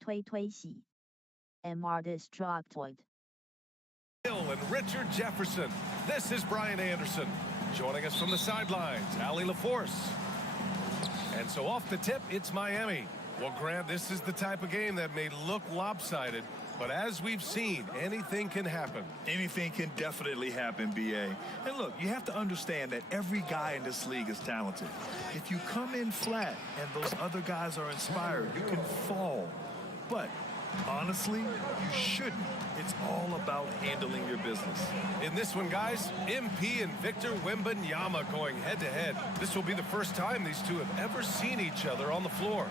推推洗 and are destroyed. Hill and Richard Jefferson. This is Brian Anderson. Joining us from the sidelines, Allie LaForce. And so off the tip, it's Miami. Well, Grant, this is the type of game that may look lopsided, but as we've seen, anything can happen. Anything can definitely happen, B.A. And look, you have to understand that every guy in this league is talented. If you come in flat and those other guys are inspired, you can fall. But honestly, you shouldn't. It's all about handling your business. In this one, guys, MP and Victor Wembanyama going head-to-head. This will be the first time these two have ever seen each other on the floor.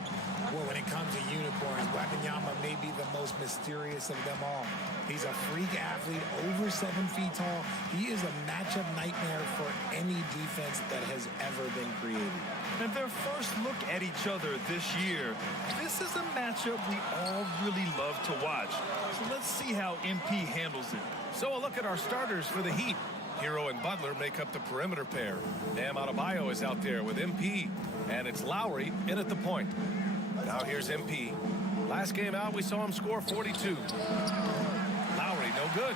Well, when it comes to unicorns, Wembanyama may be the most mysterious of them all. He's a freak athlete, over 7 feet tall. He is a matchup nightmare for any defense that has ever been created. And their first look at each other this year, this is a matchup we all really love to watch. So let's see how MP handles it. So a look at our starters for the Heat. Hero and Butler make up the perimeter pair. Bam Adebayo is out there with MP. And it's Lowry in at the point. Now here's MP. Last game out, we saw him score 42. Lowry, no good.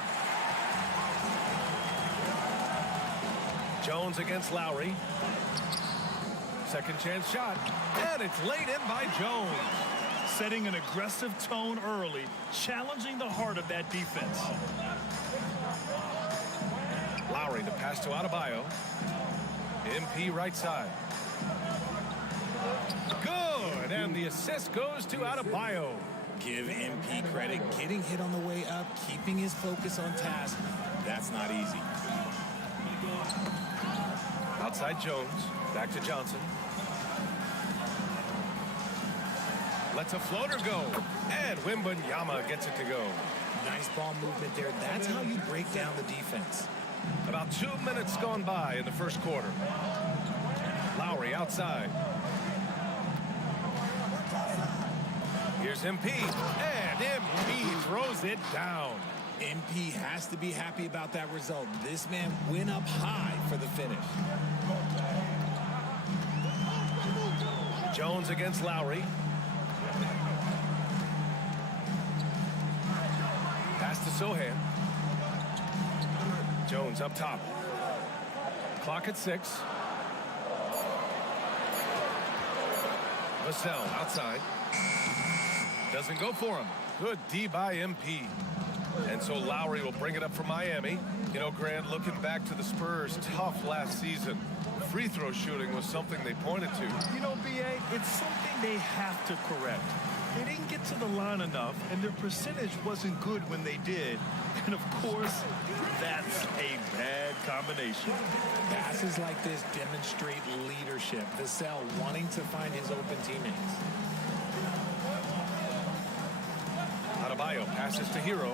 Jones against Lowry. Second chance shot. And it's laid in by Jones. Setting an aggressive tone early, challenging the heart of that defense. Lowry, the pass to Adebayo. MP right side. Good, and the assist goes to Adebayo. Give MP credit, getting hit on the way up, keeping his focus on task. That's not easy. Outside Jones, back to Johnson. Lets a floater go, and Wembanyama gets it to go. Nice ball movement there. That's how you break down the defense. About 2 minutes gone by in the first quarter. Lowry outside. Here's MP, and MP throws it down. MP has to be happy about that result. This man went up high for the finish. Jones against Lowry. Pass to Sohan. Jones up top. Clock at 6. Vassell outside. Doesn't go for him. Good D by MP. And so Lowry will bring it up for Miami. You know, Grant, looking back to the Spurs' tough last season, free throw shooting was something they pointed to. You know, B.A., it's something they have to correct. They didn't get to the line enough, and their percentage wasn't good when they did. And, of course, that's a bad combination. Passes like this demonstrate leadership. Vassell wanting to find his open teammates. Adebayo passes to Hero.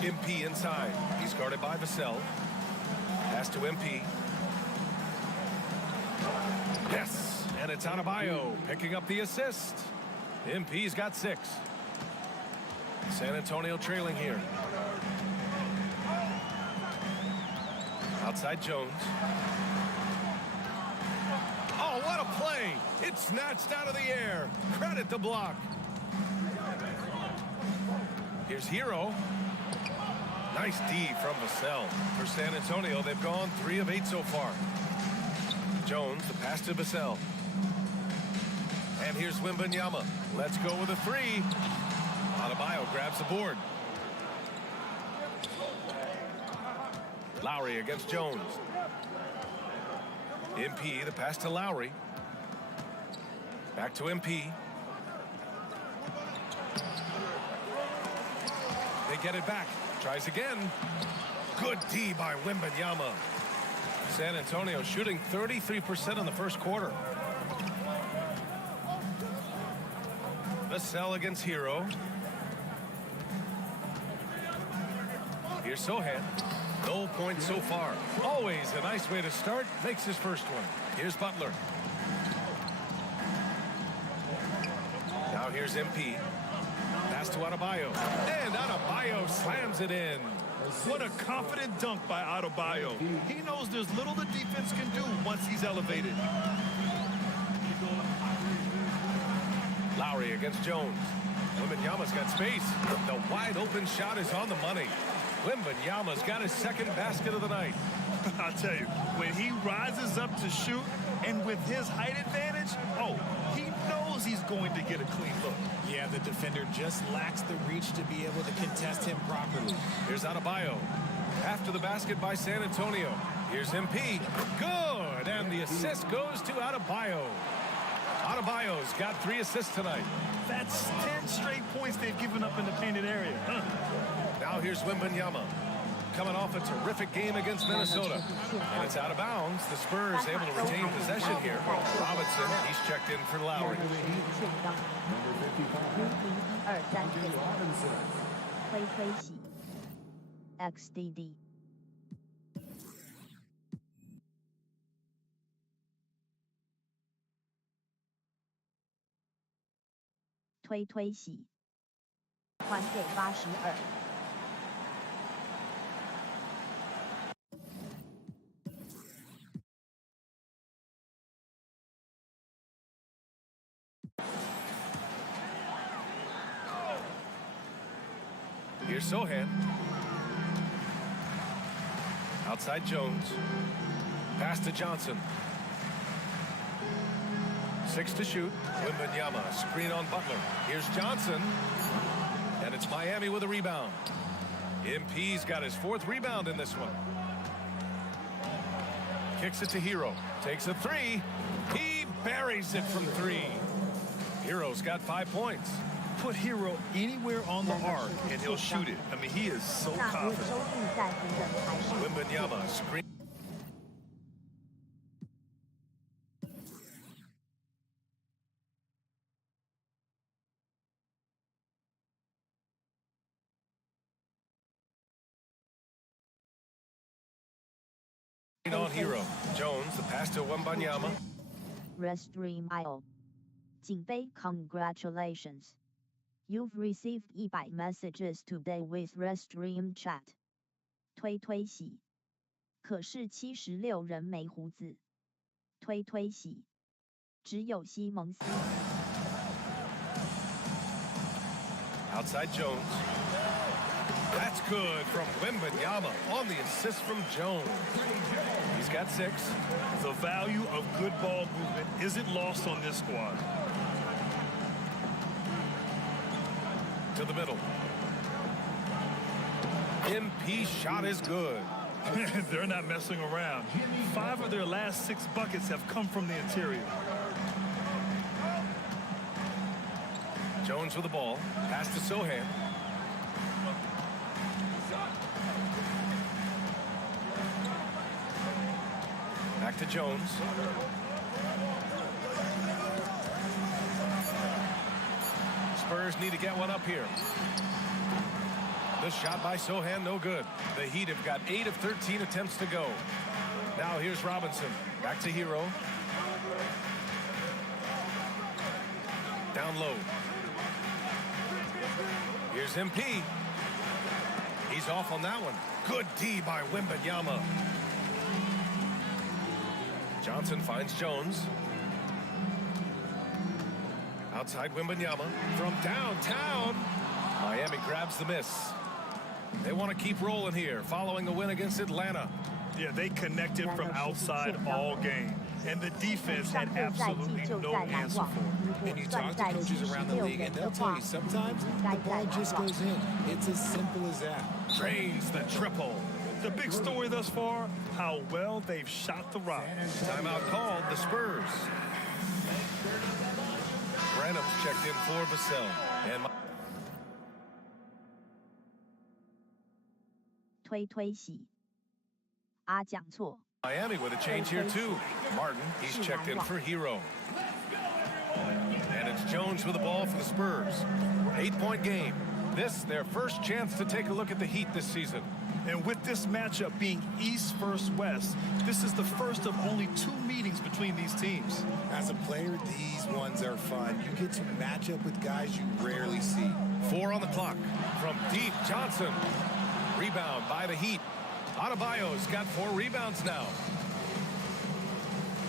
MP inside. He's guarded by Vassell. Pass to MP. Yes, and it's Adebayo picking up the assist. MP's got 6. San Antonio trailing here. Outside Jones. Oh, what a play! It's snatched out of the air. Credit the block. Here's Hero. Nice D from Vassell. For San Antonio, they've gone 3 of 8 so far. Jones, the pass to Vassell. And here's Wembanyama. Let's go with a 3. Adebayo grabs the board. Lowry against Jones. MP, the pass to Lowry. Back to MP. They get it back. Tries again. Good D by Wembanyama. San Antonio shooting 33% in the first quarter. Vassell against Hero. Here's Sohan. No points so far. Always a nice way to start. Makes his first one. Here's Butler. Now here's MP. Pass to Adebayo. And Adebayo slams it in. What a confident dunk by Adebayo. He knows there's little the defense can do once he's elevated. Lowry against Jones. Wembanyama's got space. The wide open shot is on the money. Wembanyama's got his second basket of the night. I'll tell you, when he rises up to shoot, and with his height advantage, oh, he knows he's going to get a clean look. Yeah, the defender just lacks the reach to be able to contest him properly. Here's Adebayo. After the basket by San Antonio. Here's MP. Good, and the assist goes to Adebayo. Adebayo's got 3 assists tonight. That's 10 straight points they've given up in the painted area. Now here's Wembanyama. Coming off a terrific game against Minnesota. And it's out of bounds. The Spurs able to retain possession here. Robinson, he's checked in for Lowry. 推推洗 XDD 推推洗还给82 Here's Sohan. Outside Jones. Pass to Johnson. 6 to shoot. Wembanyama, screen on Butler. Here's Johnson. And it's Miami with a rebound. MP's got his 4th rebound in this one. Kicks it to Hero. Takes a 3. He buries it from 3. Hero's got 5 points. Put Hero anywhere on the arc, and he'll shoot it. I mean, he is so confident. Wembanyama, screen. On Hero. Jones, the pass to Wembanyama. Restream IO 景杯 Congratulations. You've received 100 messages today with Restream Chat. 推推洗可是76人没胡子。推推洗只有西蒙斯。 Outside Jones. That's good from Wembanyama on the assist from Jones. He's got 6. The value of good ball movement isn't lost on this squad. To the middle. MP shot is good. They're not messing around. 5 of their last 6 buckets have come from the interior. Jones with the ball. Pass to Sohan. Back to Jones. Spurs need to get one up here. The shot by Sohan, no good. The Heat have got 8 of 13 attempts to go. Now here's Robinson. Back to Hero. Down low. Here's MP. He's off on that one. Good D by Wembanyama. Johnson finds Jones. Outside Wembanyama from downtown. Miami grabs the miss. They want to keep rolling here following the win against Atlanta. Yeah, they connected from outside all game. And the defense had absolutely no answer for it. And you talk to coaches around the league, and they'll tell you sometimes the ball just goes in. It's as simple as that. Drains the triple. The big story thus far, how well they've shot the rock. Timeout called, the Spurs. Branham's checked in for Vassell. And 推推洗啊讲错 Miami with a change here too. Martin, he's checked in for Hero. And it's Jones with the ball for the Spurs. 8-point game. This, their first chance to take a look at the Heat this season. And with this matchup being East versus West, this is the first of only 2 meetings between these teams. As a player, these ones are fun. You get to match up with guys you rarely see. 4 on the clock. From deep, Johnson. Rebound by the Heat. Adebayo's got 4 rebounds now.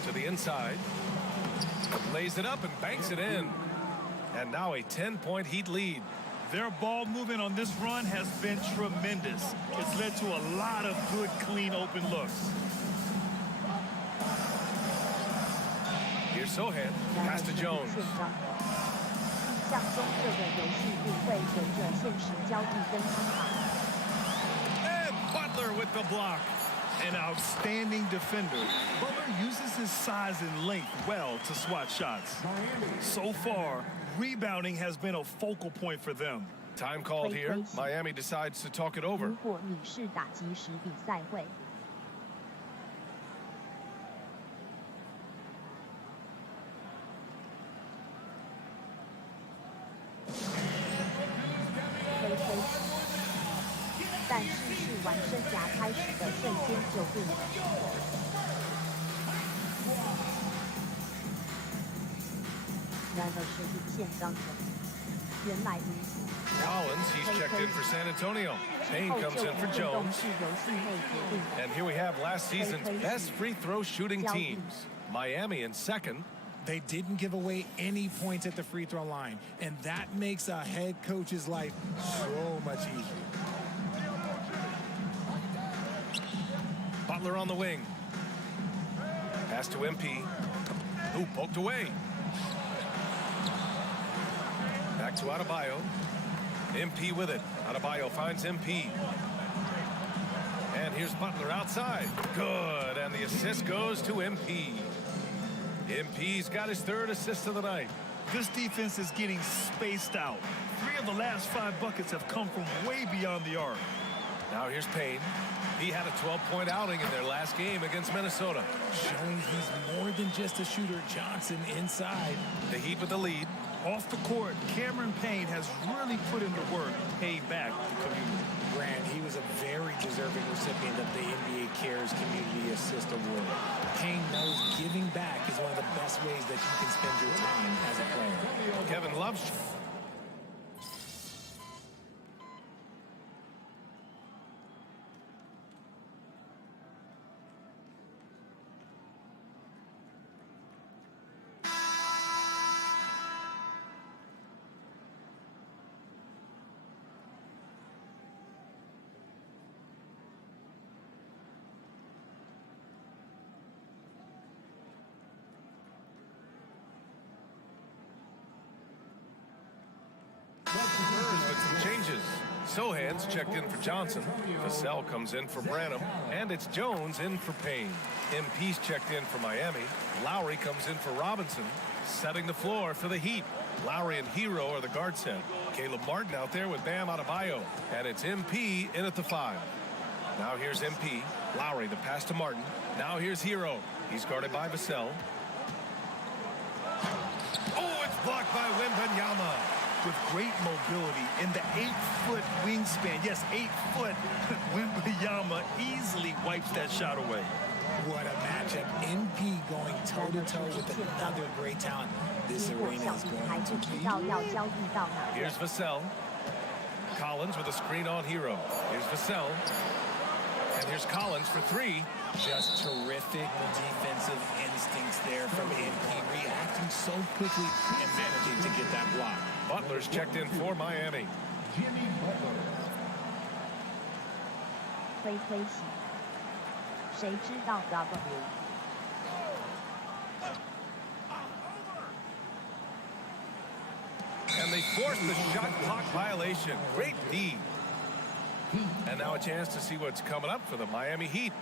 To the inside. Lays it up and banks it in. And now a 10-point Heat lead. Their ball movement on this run has been tremendous. It's led to a lot of good, clean, open looks. Here's Sohan. Pass to Jones. And Butler with the block. An outstanding defender. Butler uses his size and length well to swat shots. So far, rebounding has been a focal point for them. Time called here. Miami decides to talk it over. Collins, he's checked in for San Antonio. Payne comes in for Jones. And here we have last season's best free throw shooting teams. Miami in second. They didn't give away any points at the free throw line, and that makes a head coach's life so much easier. Butler on the wing. Pass to MP. Who poked away. Back to Adebayo. MP with it. Adebayo finds MP. And here's Butler outside. Good. And the assist goes to MP. MP's got his third assist of the night. This defense is getting spaced out. 3 of the last 5 buckets have come from way beyond the arc. Now here's Payne. He had a 12-point outing in their last game against Minnesota. Showing he's more than just a shooter. Johnson inside. The Heat with the lead. Off the court, Cameron Payne has really put in the work, paid back the community. Grant, he was a very deserving recipient of the NBA Cares Community Assist Award. Payne knows giving back is one of the best ways that you can spend your time as a player. Kevin Love's. With some changes. Sohan's checked in for Johnson. Vassell comes in for Branham. And it's Jones in for Payne. MP's checked in for Miami. Lowry comes in for Robinson. Setting the floor for the Heat. Lowry and Hero are the guard set. Caleb Martin out there with Bam Adebayo. And it's MP in at the 5. Now here's MP. Lowry, the pass to Martin. Now here's Hero. He's guarded by Vassell. Oh, it's blocked by Wembanyama. With great mobility in the 8-foot wingspan. Yes, 8 foot. Wembanyama easily wipes that shot away. What a matchup. MP going toe-to-toe with another great talent. This arena is going to be. Here's Vassell. Collins with a screen on Hero. Here's Vassell. And here's Collins for 3. Just terrific defensive instincts there from MP, reacting so quickly and managing to get that block. Butler's checked in for Miami. And they forced the shot clock violation. Great D. And now a chance to see what's coming up for the Miami Heat.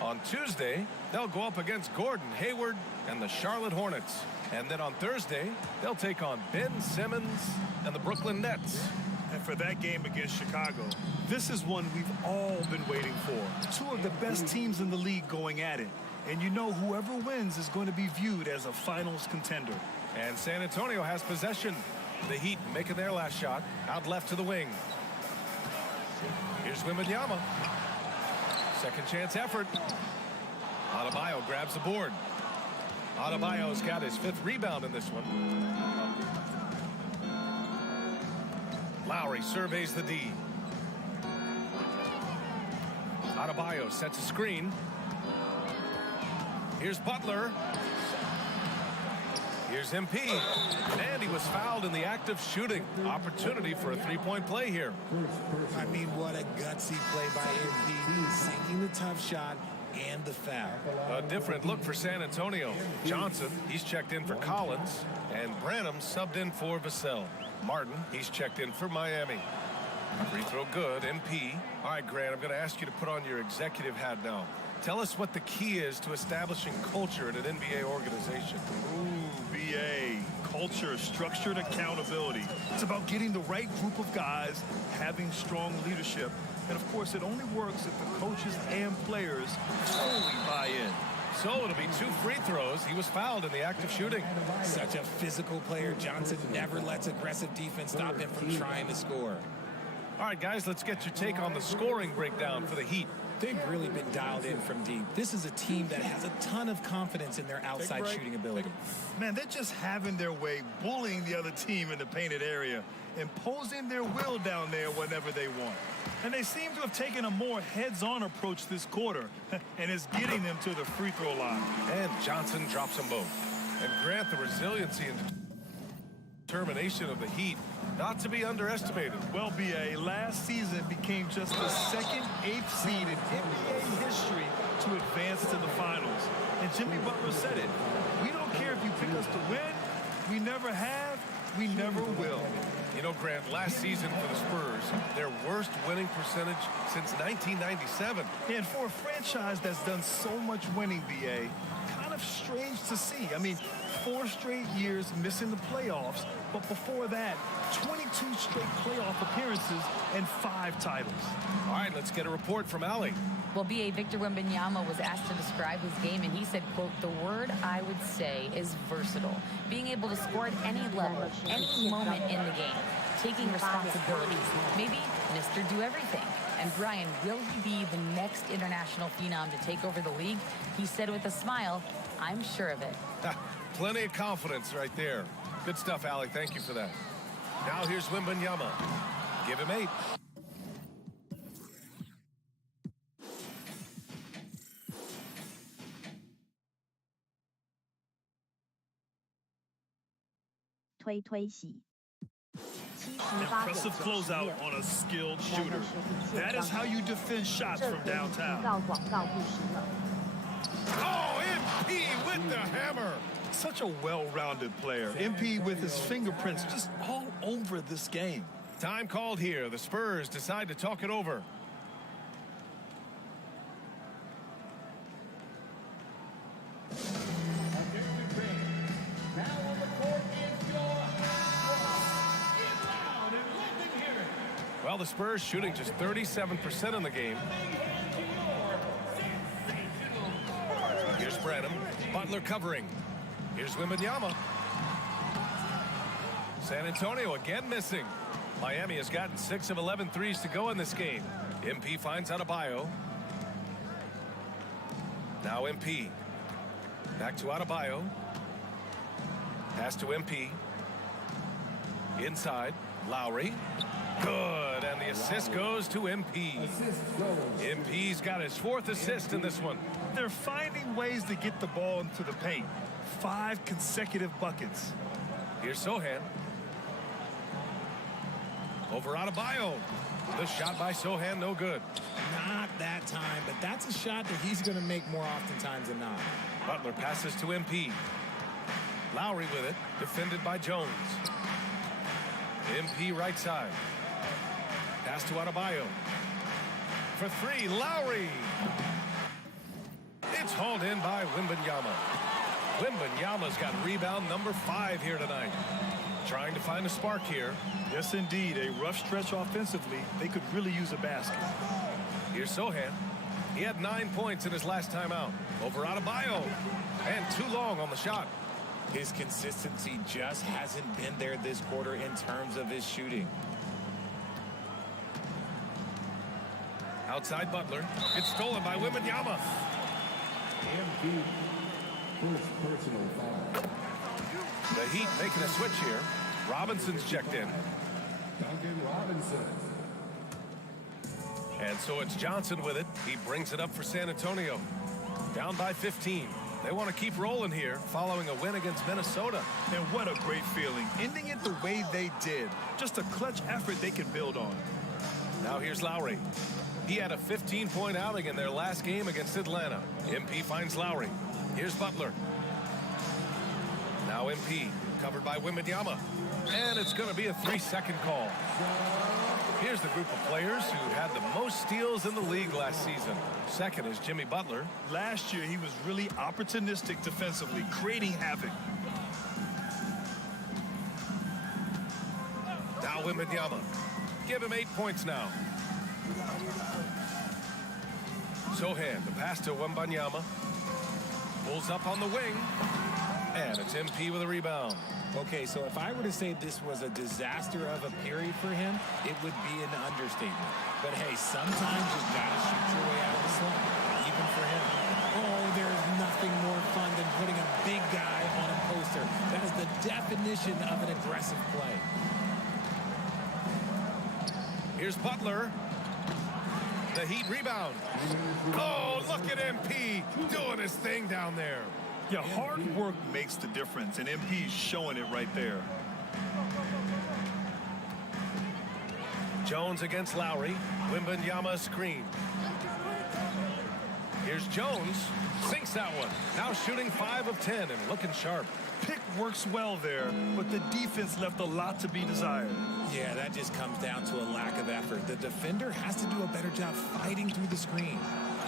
On Tuesday, they'll go up against Gordon Hayward and the Charlotte Hornets. And then on Thursday, they'll take on Ben Simmons and the Brooklyn Nets. And for that game against Chicago, this is one we've all been waiting for. 2 of the best teams in the league going at it. And you know whoever wins is going to be viewed as a finals contender. And San Antonio has possession. The Heat making their last shot. Out left to the wing. Here's Wembanyama. Second chance effort. Adebayo grabs the board. Adebayo's got his 5th rebound in this one. Lowry surveys the D. Adebayo sets a screen. Here's Butler. Here's Here's MP. And he was fouled in the act of shooting. Opportunity for a three-point play here. I mean, what a gutsy play by MP, sinking the tough shot and the foul. A different look for San Antonio. Johnson, he's checked in for Collins. And Branham subbed in for Vassell. Martin, he's checked in for Miami. Free throw good, MP. All right, Grant, I'm going to ask you to put on your executive hat now. Tell us what the key is to establishing culture at an NBA organization. Ooh, BA. Culture, structured accountability. It's about getting the right group of guys, having strong leadership. And, of course, it only works if the coaches and players fully buy in. So it'll be 2 free throws. He was fouled in the act of shooting. Such a physical player. Johnson never lets aggressive defense stop him from trying to score. All right, guys, let's get your take on the scoring breakdown for the Heat. They've really been dialed in from deep. This is a team that has a ton of confidence in their outside shooting ability. Man, they're just having their way, bullying the other team in the painted area, imposing their will down there whenever they want. And they seem to have taken a more heads-on approach this quarter, and it's getting them to the free throw line. And Johnson drops them both. And Grant, the resiliency and determination of the Heat, not to be underestimated. Well, BA, last season became just the second 8th seed in NBA history to advance to the finals. And Jimmy Butler said it. We don't care if you pick us to win. We never have. We never will. You know, Grant, last season for the Spurs, their worst winning percentage since 1997. And for a franchise that's done so much winning, BA, kind of strange to see. I mean, 4 straight years missing the playoffs, but before that, 22 straight playoff appearances and 5 titles. All right, let's get a report from Allie. Well, B.A. Victor Wembanyama was asked to describe his game, and he said, quote, "The word I would say is versatile. Being able to score at any level, any moment in the game, taking responsibility. Maybe Mr. Do Everything." And Brian, will he be the next international phenom to take over the league? He said with a smile, "I'm sure of it." Plenty of confidence right there. Good stuff, Allie. Thank you for that. Now here's Wembanyama. Give him 8. Impressive closeout on a skilled shooter. That is how you defend shots from downtown. Oh, MP with the hammer. Such a well-rounded player. MP with his fingerprints just all over this game. Time called here. The Spurs decide to talk it over. Well, the Spurs shooting just 37% in the game. Here's Branham. Butler covering. Here's Wembanyama. San Antonio again missing. Miami has gotten 6 of 11 threes to go in this game. MP finds Adebayo. Now MP. Back to Adebayo. Pass to MP. Inside. Lowry. Good. And the assist goes to MP. MP's got his 4th assist in this one. They're finding ways to get the ball into the paint. 5 consecutive buckets. Here's Sohan. Over Adebayo. The shot by Sohan, no good. Not that time, but that's a shot that he's going to make more oftentimes than not. Butler passes to MP. Lowry with it, defended by Jones. MP right side. Pass to Adebayo. For 3, Lowry. It's hauled in by Wembanyama. Wembanyama's got rebound number 5 here tonight. Trying to find a spark here. Yes, indeed. A rough stretch offensively. They could really use a basket. Here's Sohan. He had 9 points in his last time out. Over Adebayo. And too long on the shot. His consistency just hasn't been there this quarter in terms of his shooting. Outside Butler. It's stolen by Wembanyama. Personal foul. The Heat making a switch here. Robinson's checked in. Duncan Robinson. And so it's Johnson with it. He brings it up for San Antonio. Down by 15. They want to keep rolling here following a win against Minnesota. And what a great feeling, ending it the way they did. Just a clutch effort they can build on. Now here's Lowry. He had a 15-point outing in their last game against Atlanta. MP finds Lowry. Here's Butler. Now MP, covered by Wembanyama. And it's going to be a 3-second call. Here's the group of players who had the most steals in the league last season. Second is Jimmy Butler. Last year, he was really opportunistic defensively, creating havoc. Now Wembanyama. Give him 8 points now. Sohan, the pass to Wembanyama. Pulls up on the wing. And it's MP with a rebound. Okay, so if I were to say this was a disaster of a period for him, it would be an understatement. But hey, sometimes you've got to shoot your way out of the slump, even for him. Oh, there's nothing more fun than putting a big guy on a poster. That is the definition of an aggressive play. Here's Butler. The Heat rebound. Oh, look at MP doing his thing down there. Yeah, hard work makes the difference, and MP's showing it right there. Jones against Lowry. Wembanyama screen. Here's Jones. Sinks that one. Now shooting 5 of 10 and looking sharp. Pick works well there, but the defense left a lot to be desired. Yeah, that just comes down to a lack of effort. The defender has to do a better job fighting through the screen.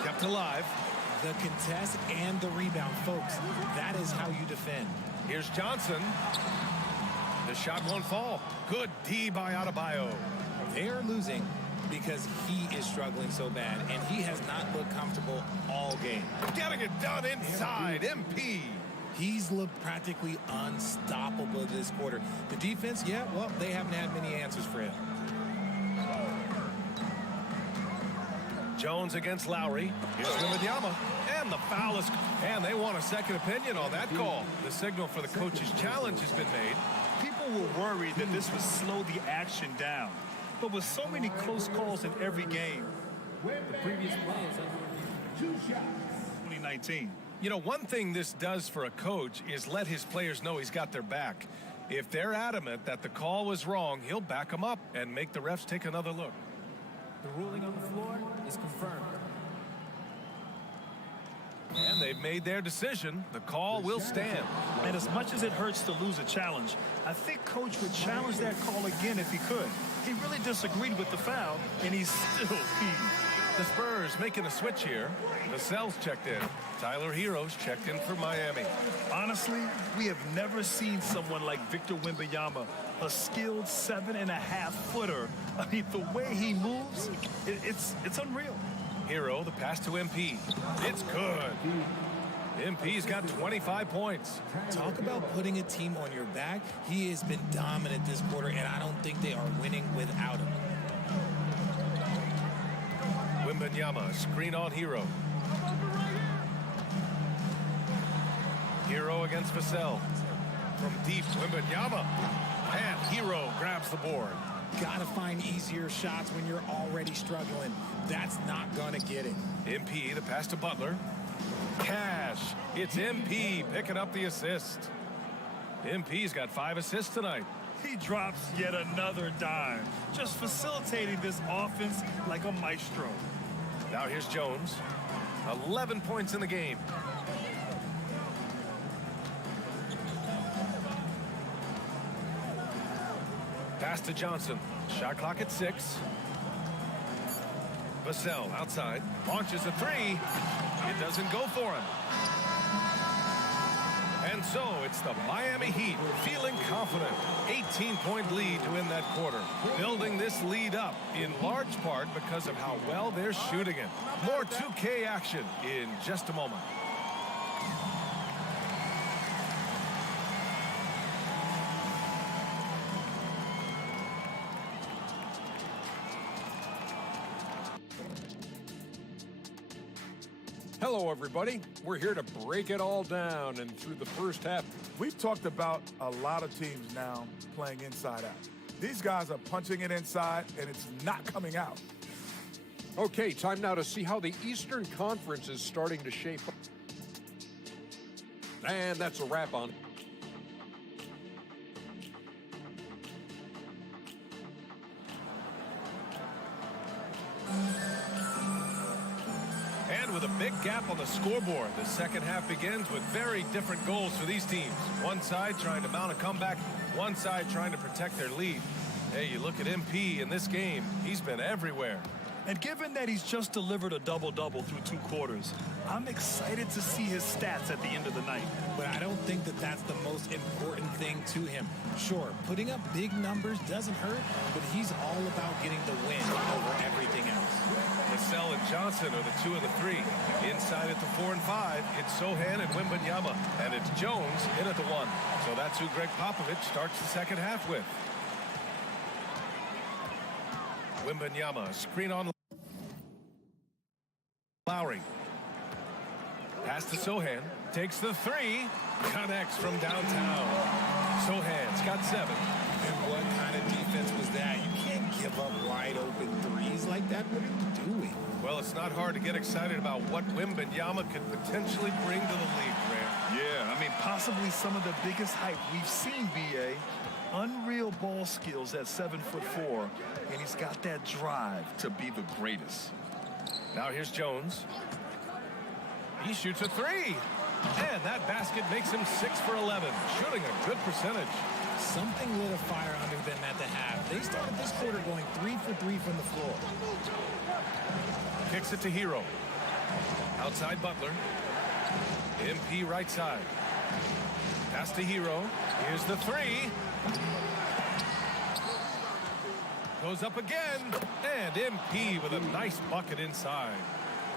Kept alive. The contest and the rebound, folks. That is how you defend. Here's Johnson. The shot won't fall. Good D by Adebayo. They are losing because he is struggling so bad, and he has not looked comfortable all game. Getting it done inside. MP. He's looked practically unstoppable this quarter. The defense, yeah, well, they haven't had many answers for him. Jones against Lowry. Here's Wembanyama. And the foul is... And they want a second opinion on that call. The signal for the coach's challenge has been made. People were worried that this would slow the action down. But with so many close calls in every game, The previous play is under 2 shots. 2019. You know, one thing this does for a coach is let his players know he's got their back. If they're adamant that the call was wrong, he'll back them up and make the refs take another look. The ruling on the floor is confirmed. And they've made their decision. The call will stand. And as much as it hurts to lose a challenge, I think Coach would challenge that call again if he could. He really disagreed with the foul, and he's still feeding. The Spurs making a switch here. Vassell's checked in. Tyler Hero's checked in for Miami. Honestly, we have never seen someone like Victor Wembanyama, a skilled 7.5-footer. I mean, the way he moves, it's unreal. Hero, the pass to MP. It's good. MP's got 25 points. Talk about putting a team on your back. He has been dominant this quarter, and I don't think they are winning without him. Wembanyama, screen on Hero. Hero against Vassell. From deep, Wembanyama. And Hero grabs the board. Gotta find easier shots when you're already struggling. That's not gonna get it. MP, the pass to Butler. Cash. It's MP picking up the assist. MP's got 5 assists tonight. He drops yet another dime, just facilitating this offense like a maestro. Now here's Jones. 11 points in the game. Pass to Johnson. Shot clock at 6. Vassell outside. Launches a 3. It doesn't go for him. And so it's the Miami Heat feeling confident. 18-point lead to win that quarter. Building this lead up in large part because of how well they're shooting it. More 2K action in just a moment. Hello, everybody. We're here to break it all down, and through the first half, We've talked about a lot of teams now playing inside out. These guys are punching it inside, and it's not coming out. okay, time now to see how the Eastern Conference is starting to shape up. And that's a wrap on. And with a big gap on the scoreboard, the second half begins with very different goals for these teams. One side trying to mount a comeback, one side trying to protect their lead. Hey, you look at MP in this game, he's been everywhere. And given that he's just delivered a double-double through 2 quarters, I'm excited to see his stats at the end of the night. But I don't think that that's the most important thing to him. Sure, putting up big numbers doesn't hurt, but he's all about getting the win over everything else. Vassell and Johnson are the 2 and the 3. Inside at the 4 and 5, it's Sohan and Wembanyama. And it's Jones in at the 1. So that's who Greg Popovich starts the second half with. Wembanyama, screen on Lowry. Pass to Sohan, takes the 3, connects from downtown. Sohan's got 7. And what kind of defense was that? You can't give up wide open threes like that. What are you doing? Well, it's not hard to get excited about what Wembanyama could potentially bring to the league, Grant. Yeah, I mean, possibly some of the biggest hype we've seen, B.A. Unreal ball skills at 7'4", and he's got that drive to be the greatest. Now here's Jones. He shoots a 3. And that basket makes him 6 for 11, shooting a good percentage. Something lit a fire under them at the half. They started this quarter going 3 for 3 from the floor. Kicks it to Hero. Outside Butler. MP right side. Pass to Hero. Here's the 3. Goes up again. And MP with a nice bucket inside.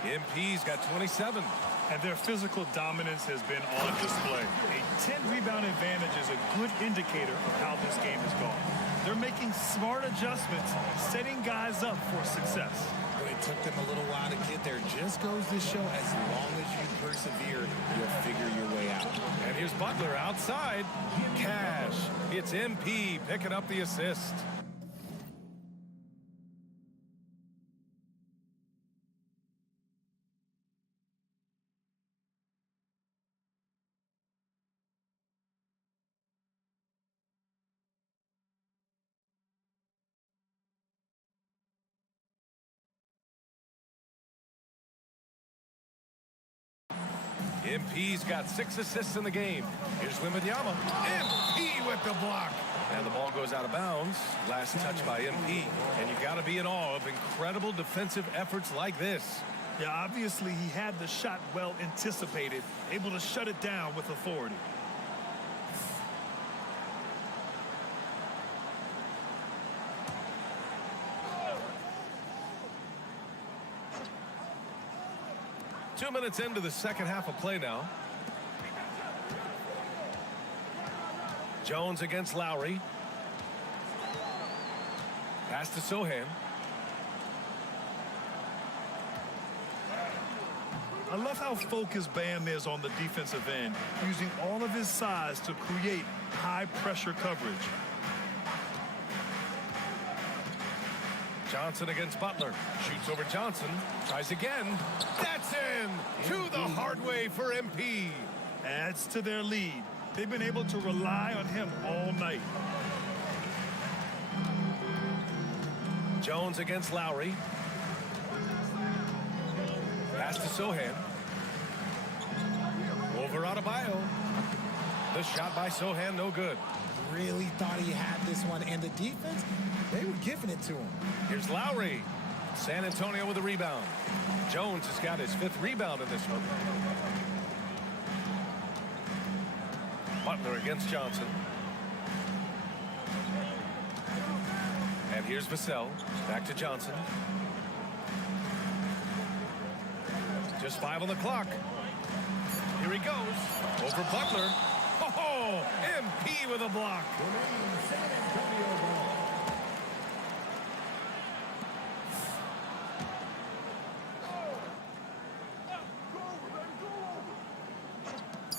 MP's got 27. And their physical dominance has been on display. A 10-rebound advantage is a good indicator of how this game has gone. They're making smart adjustments, setting guys up for success. But it took them a little while to get there. Just goes to show, as long as you persevere, you'll figure your way out. And here's Butler outside. Cash. It's MP picking up the assist. MP's got 6 assists in the game. Here's Wembanyama. MP with the block. And the ball goes out of bounds. Last touch by MP. And you got to be in awe of incredible defensive efforts like this. Yeah, obviously he had the shot well anticipated, able to shut it down with authority. Two minutes into the second half of play now. Jones against Lowry. Pass to Sohan. I love how focused Bam is on the defensive end, using all of his size to create high-pressure coverage. Johnson against Butler. Shoots over Johnson. Tries again. That's in! To the hard way for MP. Adds to their lead. They've been able to rely on him all night. Jones against Lowry. Pass to Sohan. Over Adebayo. The shot by Sohan, no good. Really thought he had this one, and the defense, they were giving it to him. Here's Lowry. San Antonio with a rebound. Jones has got his 5th rebound in this one. Butler against Johnson. And here's Vassell. Back to Johnson. Just 5 on the clock. Here he goes. Over Butler. Oh, MP with a block.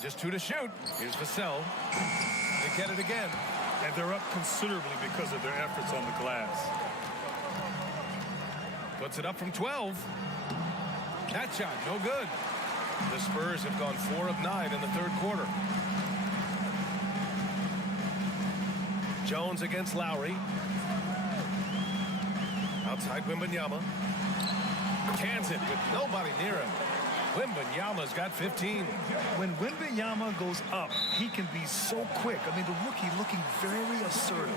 Just 2 to shoot. Here's Vassell. They get it again. And they're up considerably because of their efforts on the glass. Puts it up from 12. That shot, no good. The Spurs have gone 4 of 9 in the third quarter. Jones against Lowry. Outside Wembanyama. Cans it with nobody near him. Wembanyama's got 15. When Wembanyama goes up, he can be so quick. I mean, the rookie looking very assertive.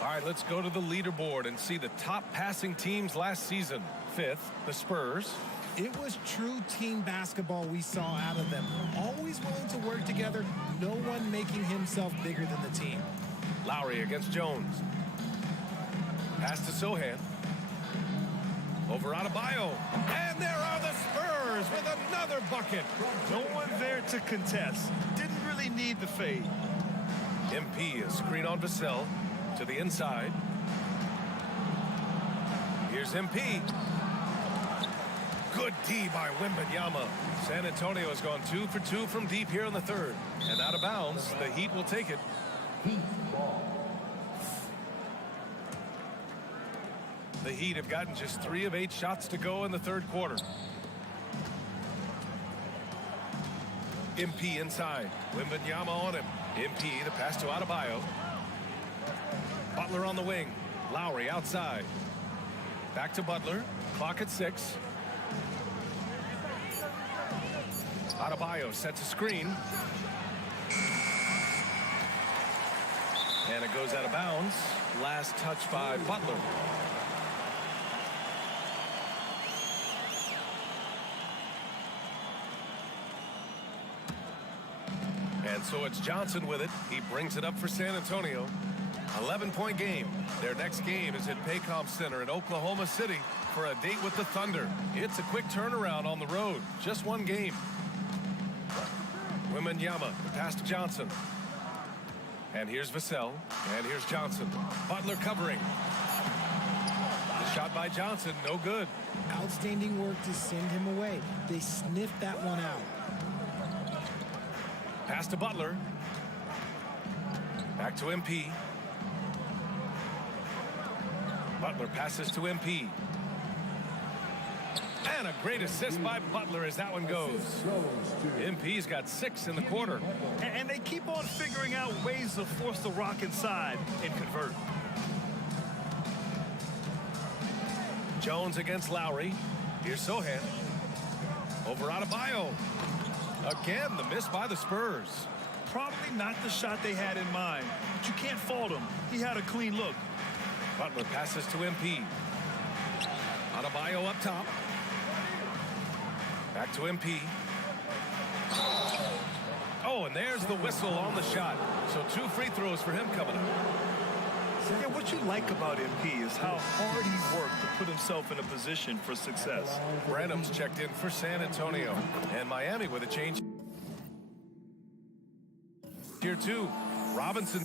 All right, let's go to the leaderboard and see the top passing teams last season. 5th, the Spurs. It was true team basketball we saw out of them. Always willing to work together, no one making himself bigger than the team. Lowry against Jones. Pass to Sohan. Over Adebayo. And there are the Spurs with another bucket. No one there to contest. Didn't really need the fade. MP, a screen on Vassell to the inside. Here's MP. Good D by Wembanyama. San Antonio has gone 2 for 2 from deep here in the third. And out of bounds, the Heat will take it. The Heat have gotten just 3 of 8 shots to go in the third quarter. MP inside. Wembanyama on him. MP, the pass to Adebayo. Butler on the wing. Lowry outside. Back to Butler. Clock at 6. Adebayo sets a screen. And it goes out of bounds. Last touch by Butler. And so it's Johnson with it. He brings it up for San Antonio. 11-point game. Their next game is at Paycom Center in Oklahoma City for a date with the Thunder. It's a quick turnaround on the road. Just one game. Wembanyama, the pass to Johnson. And here's Vassell. And here's Johnson. Butler covering. The shot by Johnson, no good. Outstanding work to send him away. They sniffed that one out. Pass to Butler. Back to MP. Butler passes to MP. And a great assist by Butler as that one goes. MP's got 6 in the quarter. And they keep on figuring out ways to force the rock inside and convert. Jones against Lowry. Here's Sohan. Over Adebayo. Again, the miss by the Spurs. Probably not the shot they had in mind, but you can't fault him. He had a clean look. Butler passes to MP. Adebayo up top. Back to MP. Oh, and there's the whistle on the shot. So 2 free throws for him coming up. Yeah, what you like about MP is how hard he worked to put himself in a position for success. Branham's checked in for San Antonio. And Miami with a change. Here, too. Robinson.